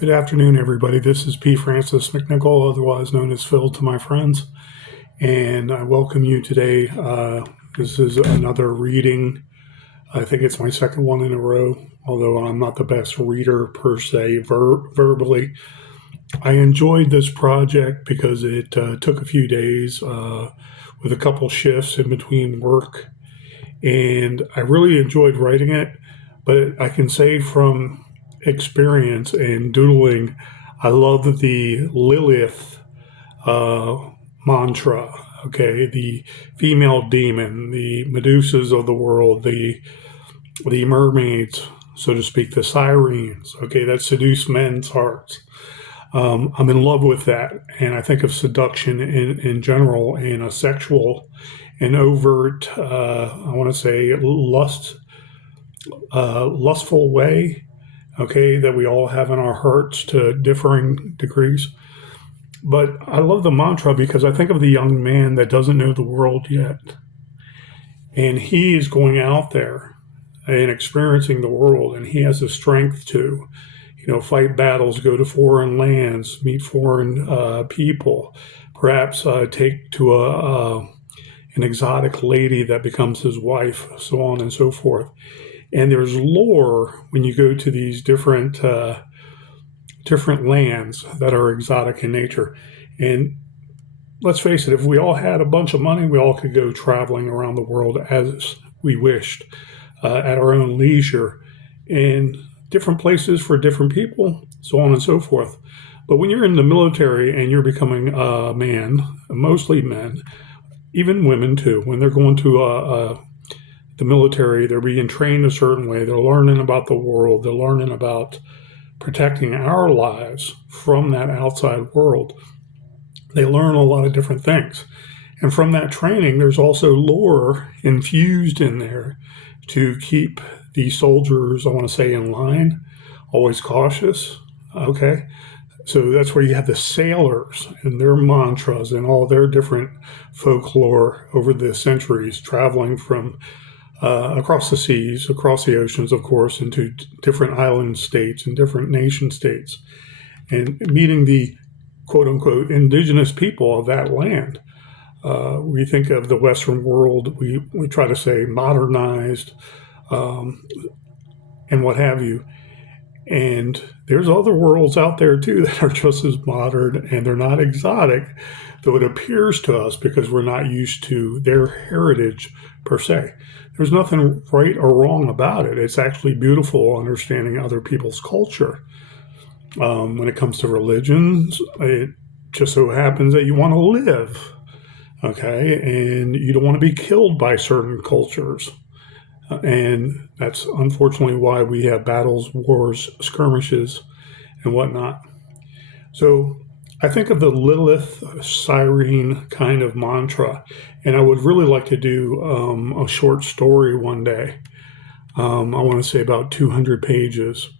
Good afternoon, everybody. This is P. Francis McNichol, otherwise known as Phil to my friends, and I welcome you today. This is another reading. I think it's my second one in a row, although I'm not the best reader per se verbally. I enjoyed this project because it took a few days with a couple shifts in between work, and I really enjoyed writing it. But I can say from experience and doodling, I love the Lilith mantra. Okay, the female demon, the Medusas of the world, the mermaids, so to speak, the sirens. Okay, that seduce men's hearts. I'm in love with that, and I think of seduction in general in a sexual and overt, I want to say, lustful way, okay, that we all have in our hearts to differing degrees. But I love the mantra because I think of the young man that doesn't know the world yet. And he is going out there and experiencing the world, and he has the strength to, fight battles, go to foreign lands, meet foreign people, perhaps take to an exotic lady that becomes his wife, so on and so forth. And there's lore when you go to these different lands that are exotic in nature. And let's face it, if we all had a bunch of money, we all could go traveling around the world as we wished at our own leisure, in different places for different people, so on and so forth. But when you're in the military and you're becoming a man, mostly men, even women too, when they're going to the military, they're being trained a certain way. They're learning about the world. They're learning about protecting our lives from that outside world. They learn a lot of different things. And from that training, there's also lore infused in there to keep the soldiers, I want to say, in line, always cautious. Okay. So that's where you have the sailors and their mantras and all their different folklore over the centuries, traveling from across the seas, across the oceans, of course, into different island states and different nation states, and meeting the quote-unquote indigenous people of that land. We think of the Western world, we try to say modernized and what have you. And there's other worlds out there too that are just as modern, and they're not exotic, though it appears to us because we're not used to their heritage per se. There's nothing right or wrong about it. It's actually beautiful understanding other people's culture. When it comes to religions, it just so happens that you want to live, okay, and you don't want to be killed by certain cultures. And that's unfortunately why we have battles, wars, skirmishes, and whatnot. So I think of the Lilith siren kind of mantra, and I would really like to do a short story one day. I want to say about 200 pages,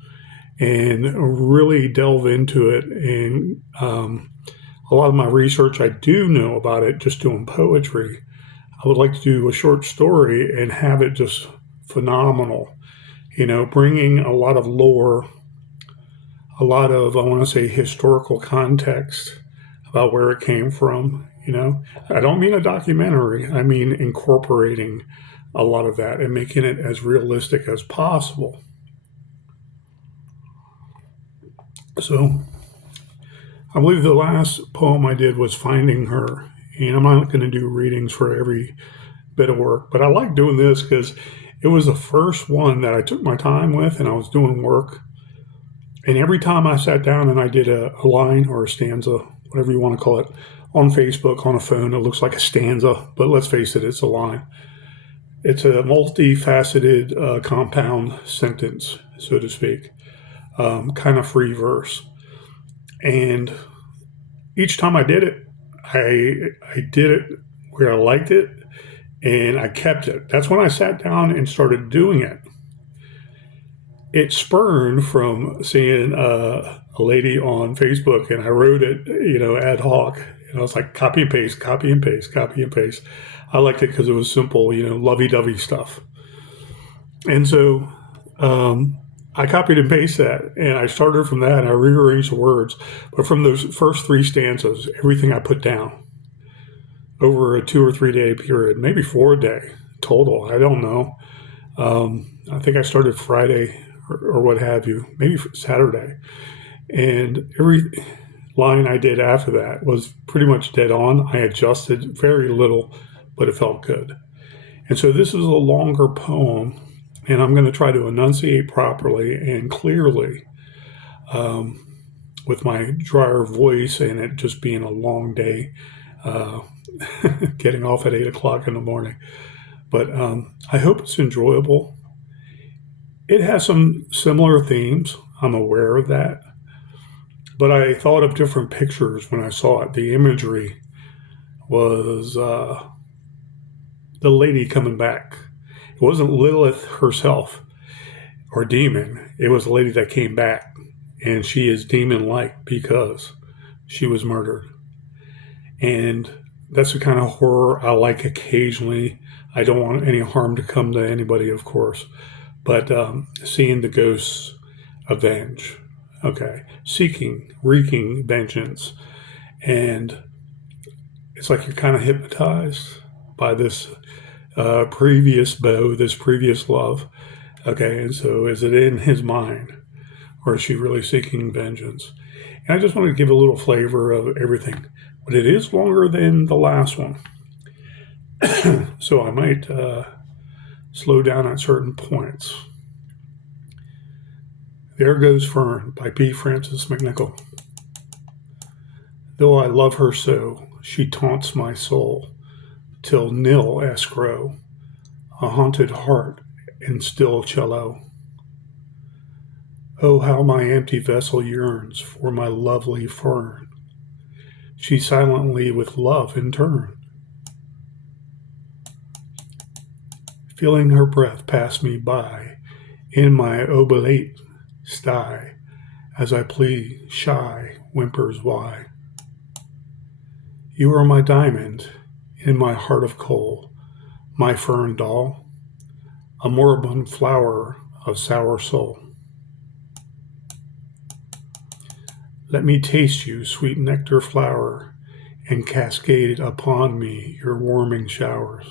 and really delve into it. And a lot of my research, I do know about it just doing poetry. I would like to do a short story and have it just phenomenal, bringing a lot of lore, a lot of, I want to say, historical context about where it came from. I don't mean a documentary. I mean incorporating a lot of that and making it as realistic as possible. So I believe the last poem I did was Finding Her. And I'm not going to do readings for every bit of work, but I like doing this because it was the first one that I took my time with, and I was doing work. And every time I sat down and I did a line or a stanza, whatever you want to call it, on Facebook, on a phone, it looks like a stanza, but let's face it, it's a line. It's a multifaceted compound sentence, so to speak, kind of free verse. And each time I did it, I did it where I liked it, and I kept it. That's when I sat down and started doing it. It spurned from seeing a lady on Facebook, and I wrote it, ad hoc. And I was like, copy and paste, copy and paste, copy and paste. I liked it because it was simple, lovey-dovey stuff. And so I copied and pasted that, and I started from that, and I rearranged the words. But from those first three stanzas, everything I put down over a 2 or 3 day period, maybe 4 day total. I don't know. I think I started Friday or what have you, maybe Saturday. And every line I did after that was pretty much dead on. I adjusted very little, but it felt good. And so this is a longer poem, and I'm going to try to enunciate properly and clearly with my drier voice and it just being a long day, uh, getting off at 8 o'clock in the morning. But I hope it's enjoyable. It has some similar themes. I'm aware of that. But I thought of different pictures when I saw it. The imagery was the lady coming back. It wasn't Lilith herself or demon. It was a lady that came back, and she is demon-like because she was murdered. And that's the kind of horror I like occasionally. I don't want any harm to come to anybody, of course, but seeing the ghosts avenge. Okay, seeking, wreaking vengeance, and it's like you're kind of hypnotized by this previous beau, this previous love. Okay, and so is it in his mind, or is she really seeking vengeance? And I just want to give a little flavor of everything, but it is longer than the last one, so I might slow down at certain points. There Goes Fern by P. Francis McNichol. Though I love her so, she taunts my soul, till nil escrow, a haunted heart and still cello. Oh, how my empty vessel yearns for my lovely Fern. She silently with love in turn, feeling her breath pass me by in my oubliette sty, as I plea shy whimpers why. You are my diamond in my heart of coal, my fern doll, a moribund flower of sour soul. Let me taste you, sweet nectar flower, and cascade upon me your warming showers.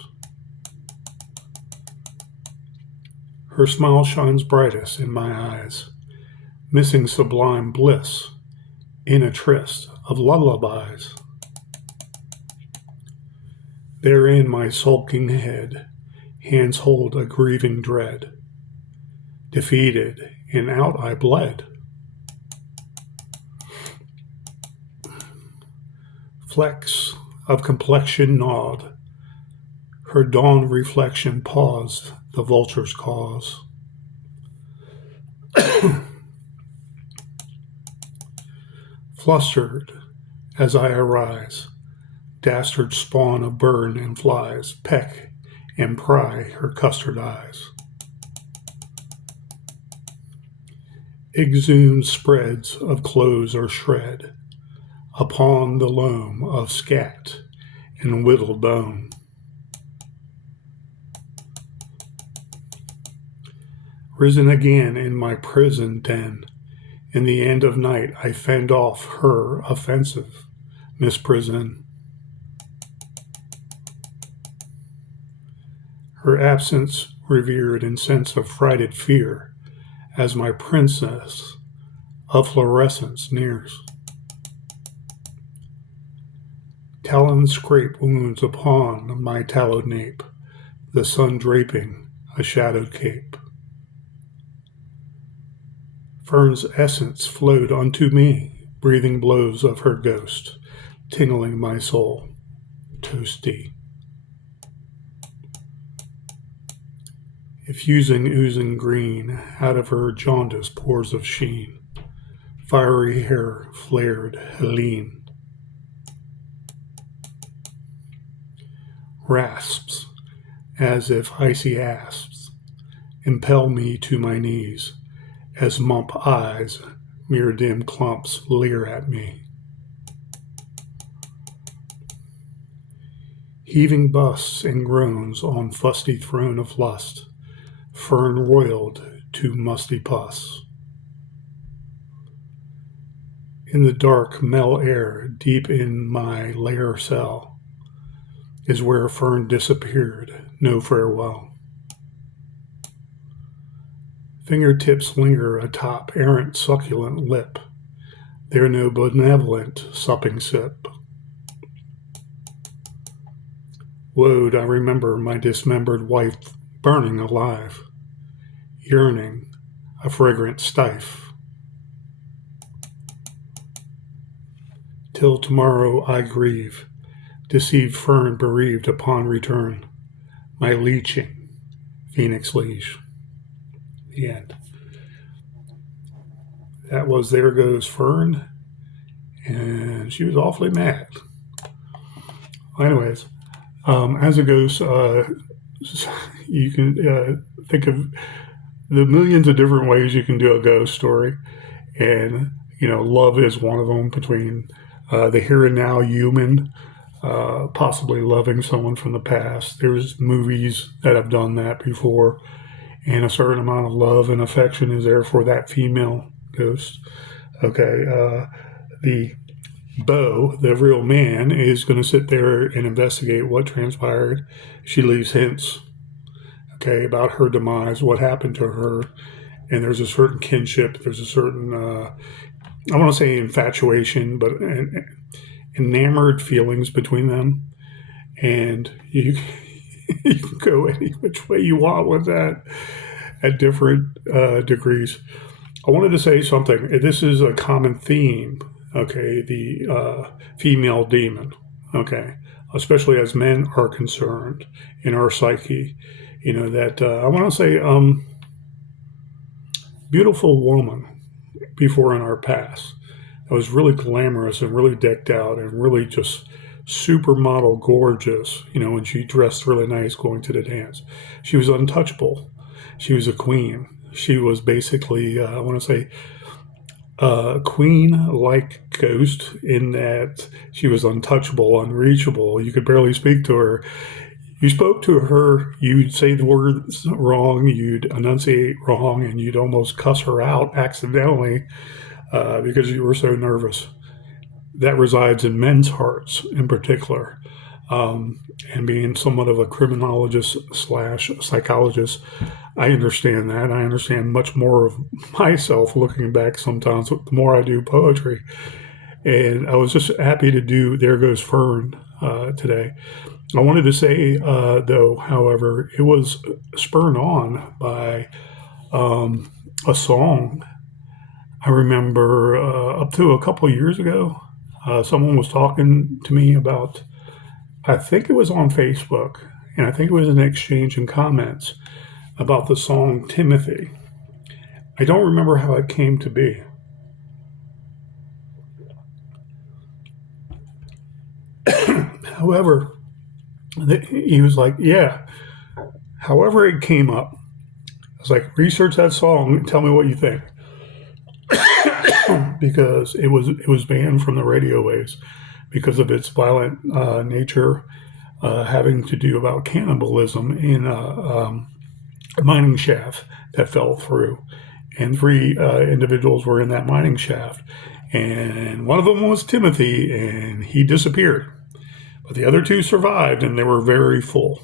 Her smile shines brightest in my eyes, missing sublime bliss in a tryst of lullabies. Therein my sulking head hands hold a grieving dread. Defeated and out I bled. Flecks of complexion gnawed, her dawn reflection paused the vulture's caws. Flustered as I arise, dastard spawn of bird and flies peck and pry her custard eyes. Exhumed spreads of clothes are shred upon the loam of scat and whittled bone. Risen again in my prison den, in the end of night I fend off her offensive misprison. Her absence revered in sense of frighted fear, as my princess of fluorescence nears. Talons scrape wounds upon my tallowed nape, the sun draping a shadowed cape. Fern's essence flowed unto me, breathing blows of her ghost, tingling my soul, toasty. Effusing oozing green, out of her jaundice pores of sheen, fiery hair flared Helene. Rasps, as if icy asps, impel me to my knees, as mump eyes, mere dim clumps, leer at me. Heaving busts and groans on fusty throne of lust, fern roiled to musty pus. In the dark Mel air, deep in my lair cell, is where Fern disappeared, no farewell. Fingertips linger atop errant succulent lip, there no benevolent supping sip. Woed, I remember my dismembered wife burning alive, yearning, a fragrant stife. Till tomorrow I grieve, deceived Fern bereaved upon return, my leeching, Phoenix liege. The end. That was There Goes Fern, and she was awfully mad. Anyways, as it goes, you can think of the millions of different ways you can do a ghost story, and love is one of them. Between the here and now human, possibly loving someone from the past. There's movies that have done that before, and a certain amount of love and affection is there for that female ghost. Okay, the Beau, the real man, is going to sit there and investigate what transpired. She leaves hints, okay, about her demise, what happened to her, and there's a certain kinship. There's a certain, I want to say infatuation, but enamored feelings between them, and you can go any which way you want with that at different degrees. I wanted to say something. This is a common theme, okay, the female demon, okay, especially as men are concerned in our psyche, that I want to say beautiful woman before in our past that was really glamorous and really decked out and really just supermodel gorgeous, when she dressed really nice going to the dance. She was untouchable. She was a queen. She was basically, I want to say, a queen-like ghost in that she was untouchable, unreachable. You could barely speak to her. You spoke to her, you'd say the words wrong, you'd enunciate wrong, and you'd almost cuss her out accidentally because you were so nervous. That resides in men's hearts in particular. And being somewhat of a criminologist / psychologist, I understand that. I understand much more of myself looking back sometimes the more I do poetry. And I was just happy to do There Goes Fern today. I wanted to say, though, however, it was spurred on by a song. I remember up to a couple of years ago, someone was talking to me about, I think it was on Facebook, and I think it was an exchange in comments about the song Timothy. I don't remember how it came to be. However, he was like, yeah, however it came up. I was like, research that song and tell me what you think. Because it was banned from the radio waves because of its violent nature, having to do about cannibalism in a mining shaft that fell through. And 3 individuals were in that mining shaft. And one of them was Timothy, and he disappeared. But the other 2 survived, and they were very full.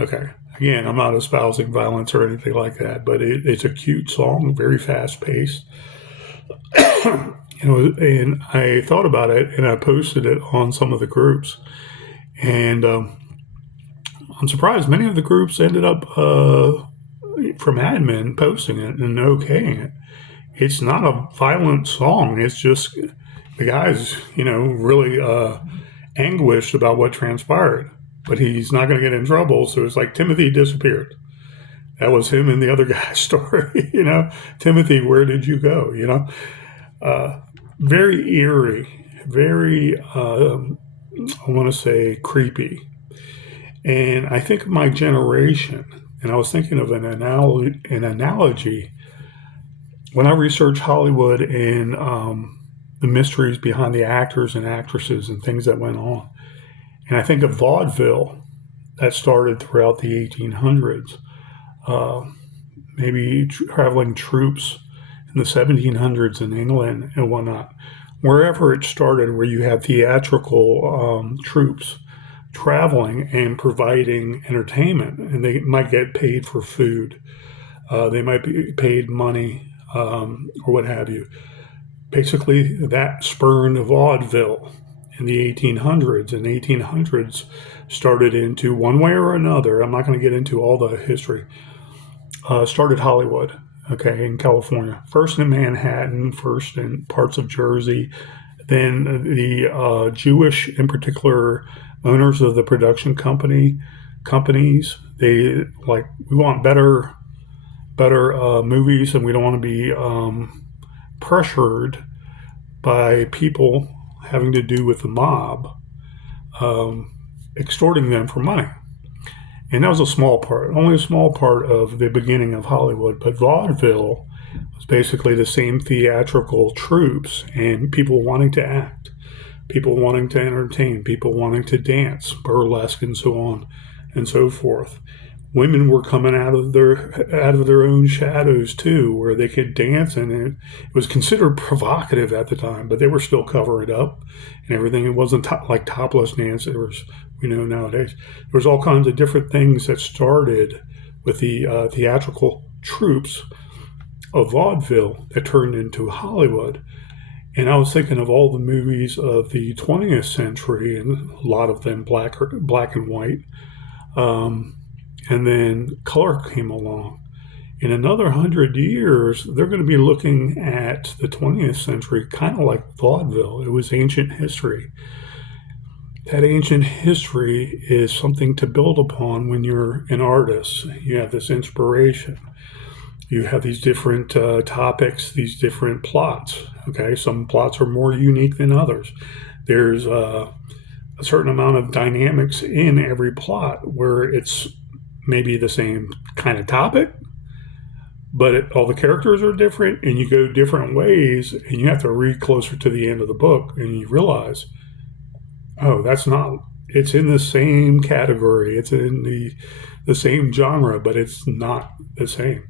Okay. Again, I'm not espousing violence or anything like that, but it's a cute song, very fast-paced. And I thought about it, and I posted it on some of the groups. And I'm surprised many of the groups ended up, from admin, posting it and okaying it. It's not a violent song. It's just the guy's, really anguished about what transpired. But he's not going to get in trouble, so it's like Timothy disappeared. That was him and the other guy's story, Timothy, where did you go, Very eerie, very, I want to say, creepy. And I think of my generation, and I was thinking of an analogy. When I research Hollywood and the mysteries behind the actors and actresses and things that went on, and I think of vaudeville that started throughout the 1800s. maybe traveling troops in the 1700s in England and whatnot. Wherever it started, where you have theatrical troops traveling and providing entertainment, and they might get paid for food. They might be paid money or what have you. Basically, that spurned vaudeville in the 1800s. And 1800s started into, one way or another, I'm not going to get into all the history, started Hollywood, okay, in California. First in Manhattan, first in parts of Jersey. Then the Jewish, in particular, owners of the production companies, they like, we want better movies, and we don't want to be pressured by people having to do with the mob, extorting them for money. And that was a small part, only a small part of the beginning of Hollywood. But vaudeville was basically the same theatrical troops and people wanting to act, people wanting to entertain, people wanting to dance, burlesque, and so on and so forth. Women were coming out of their own shadows too, where they could dance, and it was considered provocative at the time, but they were still covering it up and everything. It wasn't like topless dance. There was, nowadays, there was all kinds of different things that started with the theatrical troops of vaudeville that turned into Hollywood. And I was thinking of all the movies of the 20th century, and a lot of them black and white. And then color came along. In another 100 years, they're going to be looking at the 20th century kind of like vaudeville. It was ancient history. That ancient history is something to build upon when you're an artist. You have this inspiration. You have these different topics, these different plots. Okay, some plots are more unique than others. There's a certain amount of dynamics in every plot where it's maybe the same kind of topic, but all the characters are different, and you go different ways, and you have to read closer to the end of the book, and you realize, oh, it's in the same category, it's in the same genre, but it's not the same.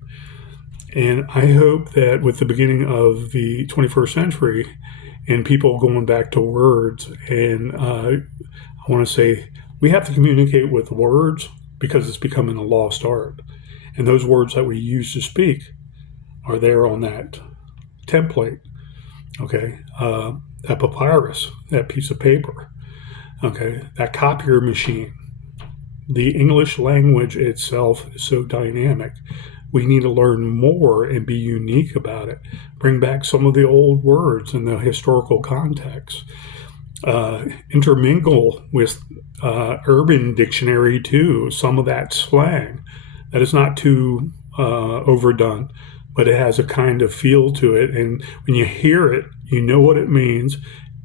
And I hope that with the beginning of the 21st century and people going back to words, and I want to say we have to communicate with words, because it's becoming a lost art. And those words that we use to speak are there on that template, okay? That papyrus, that piece of paper, okay? That copier machine. The English language itself is so dynamic. We need to learn more and be unique about it. Bring back some of the old words in the historical context. Intermingle with urban dictionary too, some of that slang that is not too overdone, but it has a kind of feel to it. And when you hear it, you know what it means.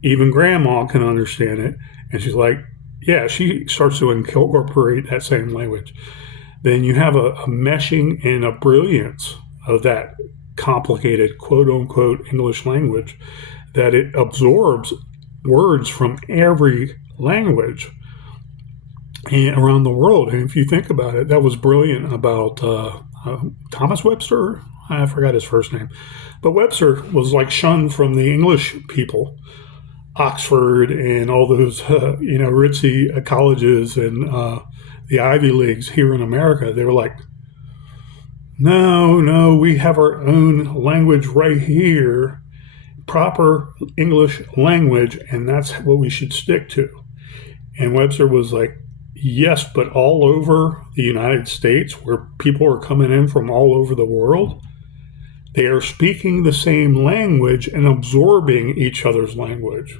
Even grandma can understand it. And she's like, yeah, she starts to incorporate that same language. Then you have a meshing and a brilliance of that complicated quote unquote English language, that it absorbs words from every language around the world. And if you think about it, that was brilliant about Thomas Webster. I forgot his first name, but Webster was like shunned from the English people, Oxford and all those ritzy colleges and the Ivy Leagues here in America. They were like, no, we have our own language right here, proper English language, and that's what we should stick to. And Webster was like, yes, but all over the United States, where people are coming in from all over the world, they are speaking the same language and absorbing each other's language.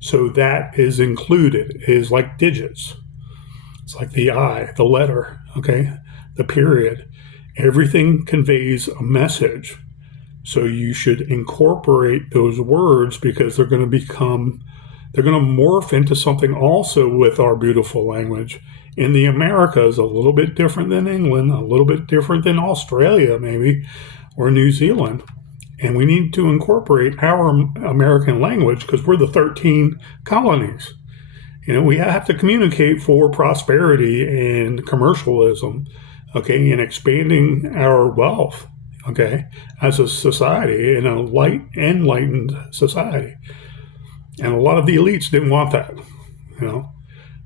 So that is included. It is like digits. It's like the I, the letter, okay, the period. Everything conveys a message. So you should incorporate those words, because they're going to morph into something also with our beautiful language. In the Americas, a little bit different than England, a little bit different than Australia maybe, or New Zealand. And we need to incorporate our American language, because we're the 13 colonies. We have to communicate for prosperity and commercialism. okay, and expanding our wealth, okay, as a society, in a enlightened society. And a lot of the elites didn't want that, you know.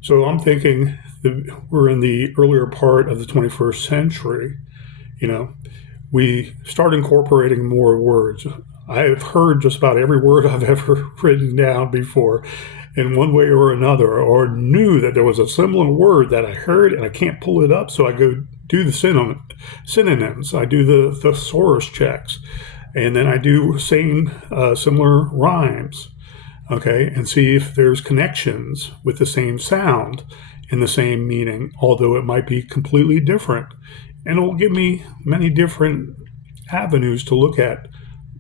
So I'm thinking that we're in the earlier part of the 21st century, you know, we start incorporating more words. I have heard just about every word I've ever written down before in one way or another, or knew that there was a similar word that I heard and I can't pull it up, so I go do the synonyms. I do the thesaurus checks, and then I do similar rhymes, okay, and see if there's connections with the same sound and the same meaning, although it might be completely different. And it will give me many different avenues to look at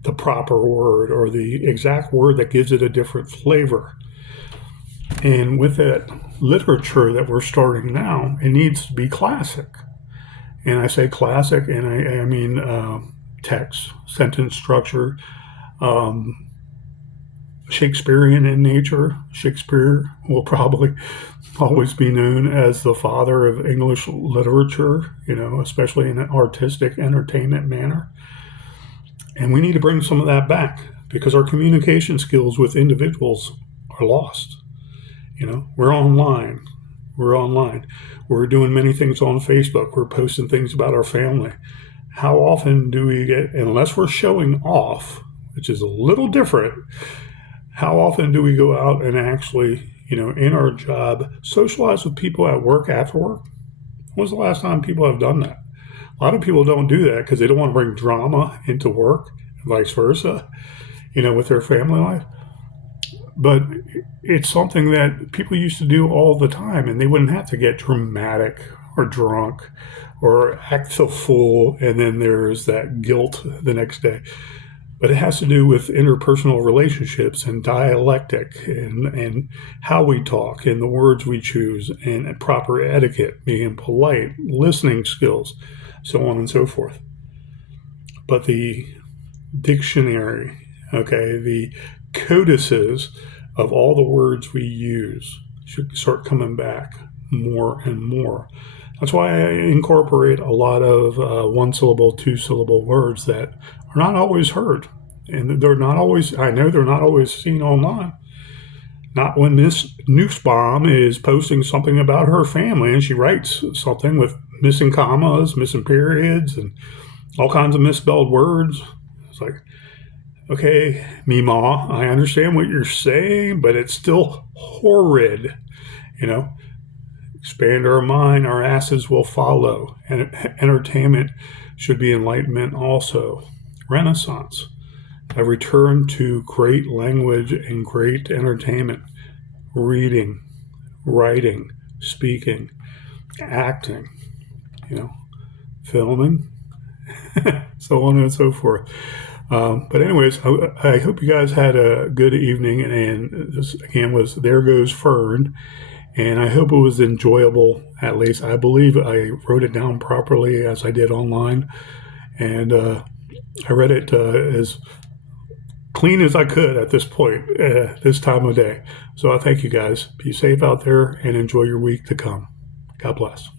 the proper word or the exact word that gives it a different flavor. And with that literature that we're starting now, it needs to be classic. And I say classic, and I mean text, sentence structure, Shakespearean in nature. Shakespeare will probably always be known as the father of English literature, you know, especially in an artistic entertainment manner. And we need to bring some of that back because our communication skills with individuals are lost. You know, we're online. We're doing many things on Facebook. We're posting things about our family. How often do we get, unless we're showing off, which is a little different, how often do we go out and actually, you know, in our job, socialize with people at work after work? When was the last time people have done that? A lot of people don't do that because they don't want to bring drama into work and vice versa, you know, with their family life. But it's something that people used to do all the time, and they wouldn't have to get dramatic or drunk or act the fool, and then there's that guilt the next day. But it has to do with interpersonal relationships and dialectic and how we talk and the words we choose and proper etiquette, being polite, listening skills, so on and so forth. But the dictionary, okay, the codices of all the words we use should start coming back more and more. That's why I incorporate a lot of one-syllable, two-syllable words that are not always heard. And they're not always, I know they're not always seen online. Not when this Nussbaum is posting something about her family and she writes something with missing commas, missing periods, and all kinds of misspelled words. It's like, okay, Meemaw, I understand what you're saying, but it's still horrid, you know. Expand our mind, our asses will follow. And entertainment should be enlightenment also. Renaissance, a return to great language and great entertainment. Reading, writing, speaking, acting, you know, filming, so on and so forth. But anyways, I hope you guys had a good evening. And this again was There Goes Fern. And I hope it was enjoyable. At least I believe I wrote it down properly as I did online. And I read it as clean as I could at this point, this time of day. So I thank you guys. Be safe out there and enjoy your week to come. God bless.